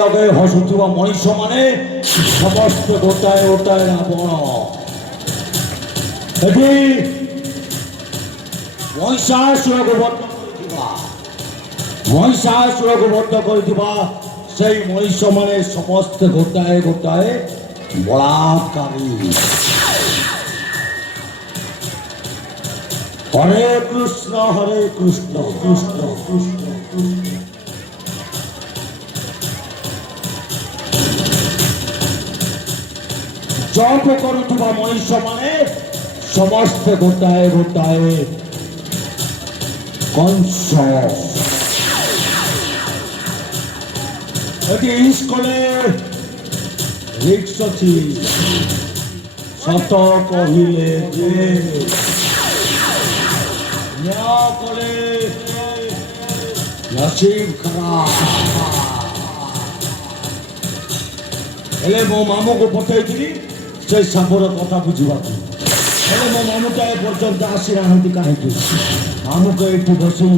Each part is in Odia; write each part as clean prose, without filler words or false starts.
লগে হসুথিবা মଣିষ মানে সমস্ত গোটায় ওটায় রাবণ এটি মহিষাসুরকে বদ্ধ করিবা সেই মহিষ মানে সমস্ত গোটায় গোটায় বলাৎকারী। হরে কৃষ্ণ কৃষ্ণ কৃষ্ণ কৃষ্ণ। জপ করুথিবা মনুষ্য মানে সমস্ত গোটায় গোটায় কংস। এটি স্কুলে রিক্সছি শত কহিলে যে কলে নসিব খারাপ। ହେଲେ ମୋ ମାମୁଁକୁ ପଠେଇଥିଲି ସେ ସାପର କଥା ବୁଝିବାକୁ, ହେଲେ ମୋ ମାମୁଁଟା ଏପର୍ଯ୍ୟନ୍ତ ଆସିନାହାନ୍ତି କାହିଁକି? ମାମୁଁକୁ ଏଇଠି ବସି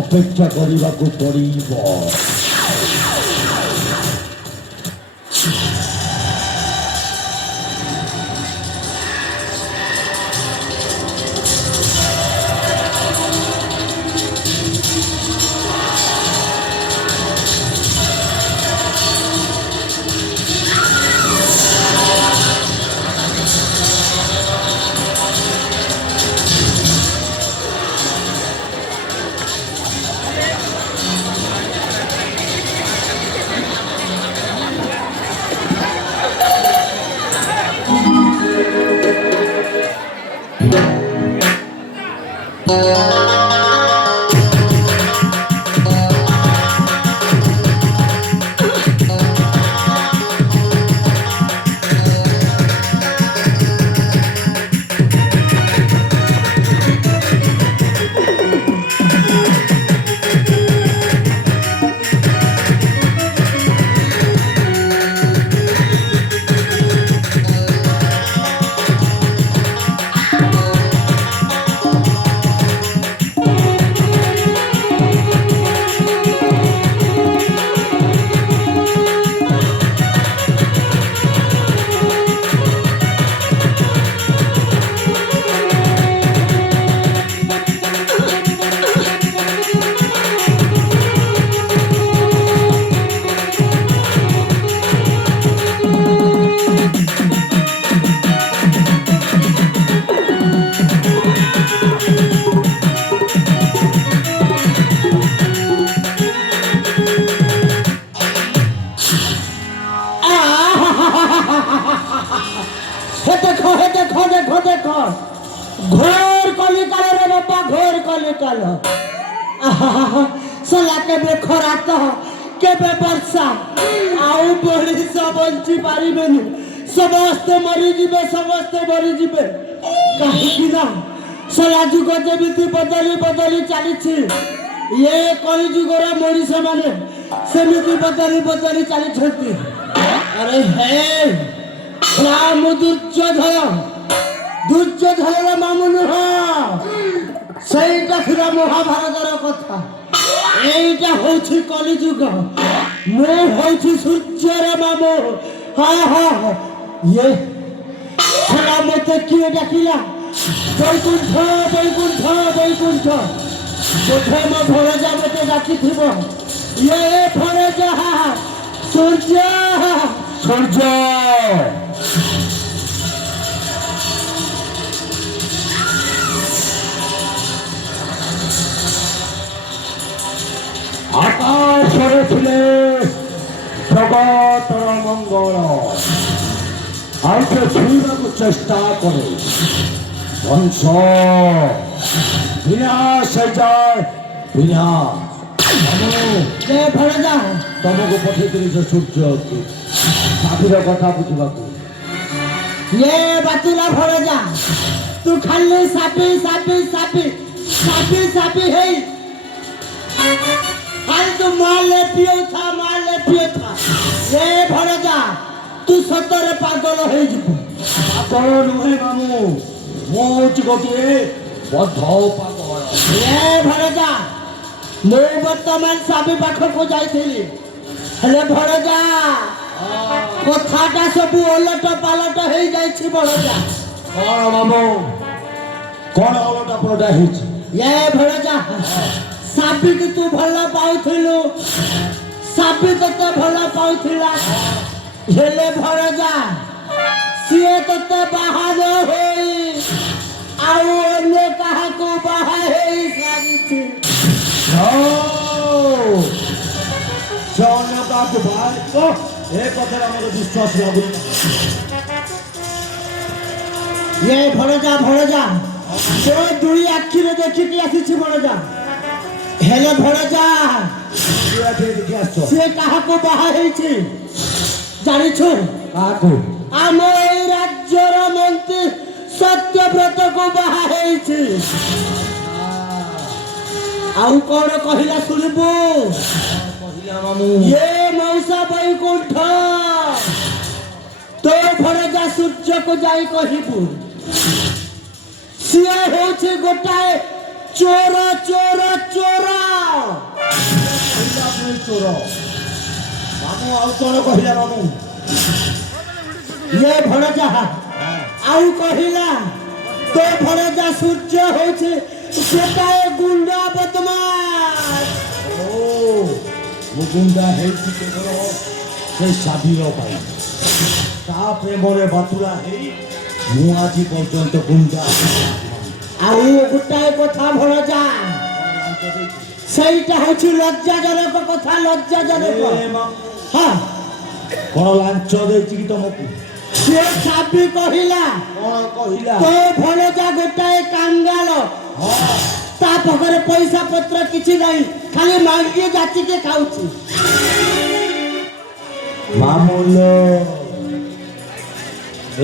ଅପେକ୍ଷା କରିବାକୁ ପଡ଼ିବ। ঘোর কলিকাল রে বাবা, ঘোর কলিকাল। সলা কেবে খরা তো কেবে বর্ষা, আউ মଣିଷ বঞ্চি পারিবেনি, ସମସ୍ତେ ମରିଯିବେ, ସମସ୍ତେ ମରିଯିବେ। କାହିଁକି ନା ସଲା ଯୁଗ ଯେମିତି ବଦଳି ବଦଳି ଚାଲିଛି, ଏ କଳିଯୁଗର ମଣିଷ ମାନେ ସେମିତି ବଦଳି ବଦଳି ଚାଲିଛନ୍ତି। ଆରେ ହେ ରାମ ଦୁର୍ଯ୍ୟୋଧନର ମାମୁଁ ନୁହଁ, ସେଇଟା ଥିଲା ମହାଭାରତର କଥା। এইটা হচ্ছে কলিযুগ, ମୁଁ হଉଛି ସୂର୍ଯ୍ୟର ମାମୁଁ। ହଁ ହଁ, ଇଏ ମତେ କିଏ ଡାକିଲା? ବୈକୁଣ୍ଠ ବୈକୁଣ୍ଠ ବୈକୁଣ୍ଠ। ବୋଧେ ମୋ ଭଣଜା ମୋତେ ଡାକିଥିବ। ଇଏ ଭଣଜା ସୂର୍ଯ୍ୟ ସୂର୍ଯ୍ୟ ଆକାଶରେ ଥିଲେ ଜଗତର ମଙ୍ଗଳ ଆଉ ସେ ଛୁଇଁବାକୁ ଚେଷ୍ଟା କରେ ବଂଶ ବିନାଶ ହେଇଯାଏ ବିନାଶ। ଏ ଭଣଜା ତମକୁ ପଠେଇଥିଲି ସେ ସୂର୍ଯ୍ୟକୁ ସାଥିର କଥା ବୁଝିବାକୁ। ଇଏ ବାତୁଲା ଭଣଜା ତୁ ଖାଲି ସାପି ସାପି ସାପି ସାପି ସାପି ହେଇ ଖାଲି ତୁ ମାଲେ ପିଉଥା ମାଲେ ପିଉଥା। ଏ ଭଣଜା ତୁ ସତରେ ପାଗଳ ହେଇଯିବୁ। ପାଗଳ ନୁହେଁ ମାମୁଁ, ମୁଁ ହଉଛି ଗୋଟିଏ ବଦ୍ଧ ପାଗଳ। ଏ ଭଣଜା ମୁଁ ବର୍ତ୍ତମାନ ସାପି ପାଖକୁ ଯାଇଥିଲି ହେଲେ ଭଣଜା କଥାଟା ସବୁ ଓଲଟ ପାଲଟ ହେଇଯାଇଛି ଭଣଜା। କଣ ମାମୁଁ କଣ ଓଲଟା ପଲଟା ହେଇଛି? ଏ ଭଣଜା ସାପିକୁ ତୁ ଭଲ ପାଉଥିଲୁ, ସାପି ତତେ ଭଲ ପାଉଥିଲା ହେଲେ ଭଣଜା ସିଏ ତତେ ବାହା ନ ହୋଇ ଆଉ ଅନ୍ୟ କାହାକୁ ବାହା ହେଇ ସାରିଛି। ସେ ଅନ୍ୟ କାହାକୁ ବାହାରିବ ଏ କଥାରେ ଆମର ବିଶ୍ୱାସ ଲାଗୁନି। ଏ ଭଣଜା ଭଣଜା ତୋ ଦୁଇ ଆଖିରେ ଦେଖିକି ଆସିଛି ଭଣଜା ହେଲେ ଭଣଜା ଦେଖି ଆସିଛ ସିଏ କାହାକୁ ବାହା ହେଇଛି ଜାଣିଛୁ? କାହାକୁ? ଆମ ଏଇ ରାଜ୍ୟର ମନ୍ତ୍ରୀ ସତ୍ୟବ୍ରତକୁ ବାହା ହେଇଛି। ଆଉ କଣ କହିଲା ଶୁଣିବୁ? କହିଲା ମାମୁଁ ଇଏ ମଉସା ବୈକୁଣ୍ଠ ତୋ ଭଣଜା ସୂର୍ଯ୍ୟକୁ ଯାଇ କହିବୁ ସିଏ ହେଉଛି ଗୋଟାଏ ଚୋର ଚୋର ଚୋର। ଚୋର ମାମୁଁ ଆଉ କଣ କହିଲା ମାମୁଁ? ଇଏ ଭଣଜା ଆଉ କହିଲା ତୋ ଭଣଜା ସୂର୍ଯ୍ୟ ହେଉଛି ଗୋଟାଏ ଗୁଣ୍ଡା ବଦମାସ। ଓ ମୁଁ ଗୁଣ୍ଡା ହେଇଛି କେବଳ ସେ ସାଧୀର ପାଇଁ ତା ପ୍ରେମରେ ବାତୁଳା ହେଇ ମୁଁ ଆଜି ପର୍ଯ୍ୟନ୍ତ ଗୁଣ୍ଡା। ଆଉ ଗୋଟାଏ କଥା ଭଣଜା ସେଇଟା ହେଉଛି ଲଜ୍ଜାଜନକ କଥା ଲଜ୍ଜାଜନକ। ହଁ କଣ ଲାଞ୍ଚ ଦେଇଛି କି ତମକୁ? ସେ ସାପି କହିଲା କଣ କହିଲା? ତୋ ଭଣଜା ଗୋଟାଏ କାଙ୍ଗାଳ ତା ପାଖରେ ପଇସା ପତ୍ର କିଛି ନାହିଁ ଖାଲି ମାଗି ଯାଚିକି ଖାଉଛି। ମାମୁଁ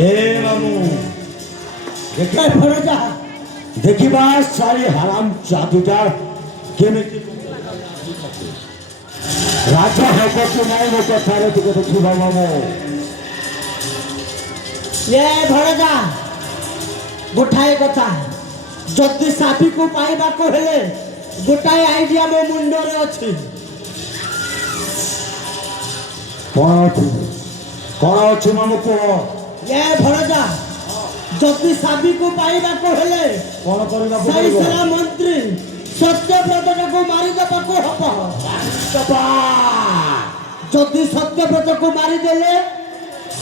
ଏ ମାମୁଁ ଏ ଭଣଜା ଦେଖିବା ସାରି ହାରାମ ଜାଦୁଟା କେମିତି ରାଜା ହେବ କି ନାହିଁ ମୋ କଥାରେ ଟିକେ ଦେଖିବା ମାମୁଁ। ଏ ଭଣଜା ଗୋଟାଏ କଥା ଯଦି ସାପିକୁ ପାଇବାକୁ ହେଲେ ଗୋଟାଏ ଆଇଡିଆ ମୋ ମୁଣ୍ଡରେ ଅଛି। କଣ ଅଛି? କଣ ଅଛି ମାମୁଁ କୁହ? ଏ ଭଣଜା ଯଦି ସାପିକୁ ପାଇବାକୁ ହେଲେ କଣ କରିବାକୁ ସେଇ ପଡ଼ିବ? ସେନା ମନ୍ତ୍ରୀ ସତ୍ୟବ୍ରତକୁ ମାରିଦେବାକୁ ହବ। ଯଦି ସତ୍ୟବ୍ରତକୁ ମାରିଦେଲେ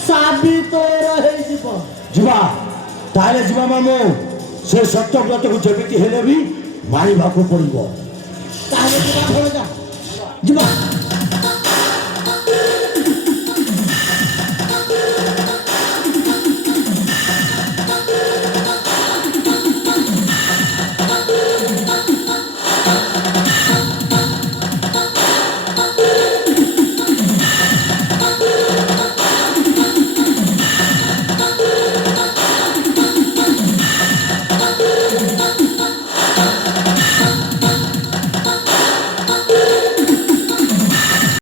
ସାବି ତୋର ହେଇଯିବ। ଯିବା ତାହେଲେ ଯିବା ମାମୁଁ। ସେ ସତ୍ୟବ୍ରତକୁ ଯେମିତି ହେଲେ ବି ମାରିବାକୁ ପଡ଼ିବ। ତାହେଲେ ଯିବା ଭଣଜା ଯିବା।